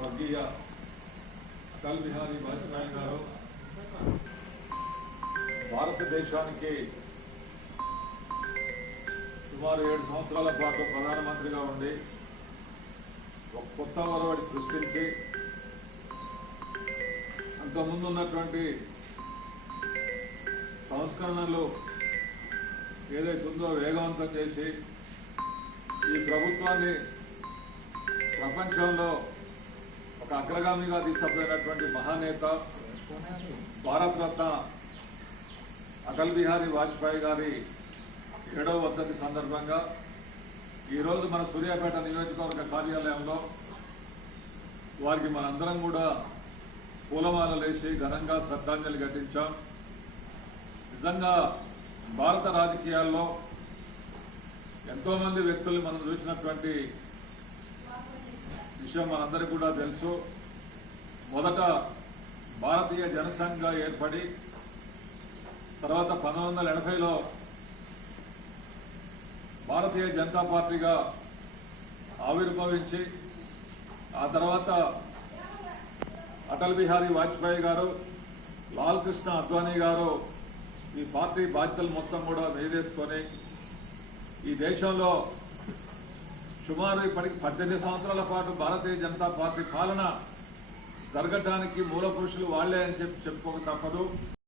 స్వర్గీయ అటల్ బిహారీ వాజ్పేయి గారు భారతదేశానికి సుమారు 7 సంవత్సరాల పాటు ప్రధానమంత్రిగా ఉండి ఒక కొత్త ఒరవడి సృష్టించి అంతకుముందు ఉన్నటువంటి సంస్కరణలు ఏదైతే ఉందో వేగవంతం చేసి ఈ ప్రభుత్వాన్ని ప్రపంచంలో ఒక అగ్రగామిగా తీసుకుపోయినటువంటి మహానేత భారతరత్న అటల్ బిహారీ వాజ్పేయి గారి 7వ వర్ధంతి సందర్భంగా ఈరోజు మన సూర్యాపేట నియోజకవర్గ కార్యాలయంలో వారికి మనందరం కూడా పూలమాలలేసి ఘనంగా శ్రద్ధాంజలి ఘటించాం. నిజంగా భారత రాజకీయాల్లో ఎంతోమంది వ్యక్తులు మనం చూసినటువంటి విషయం మనందరికీ కూడా తెలుసు. మొదట భారతీయ జనసంఘంగా ఏర్పడి తర్వాత 1980లో భారతీయ జనతా పార్టీగా ఆవిర్భవించి ఆ తర్వాత అటల్ బిహారీ వాజ్పేయి గారు, లాల్ కృష్ణ అద్వానీ గారు ఈ పార్టీ బాధ్యతలు మొత్తం కూడా వేదేసుకొని ఈ దేశంలో సుమారు ఇప్పటికి 18 సంవత్సరాల పాటు భారతీయ జనతా పార్టీ పాలన జరగడానికి మూల పురుషులు వాళ్లే అని చెప్పుకోక తప్పదు.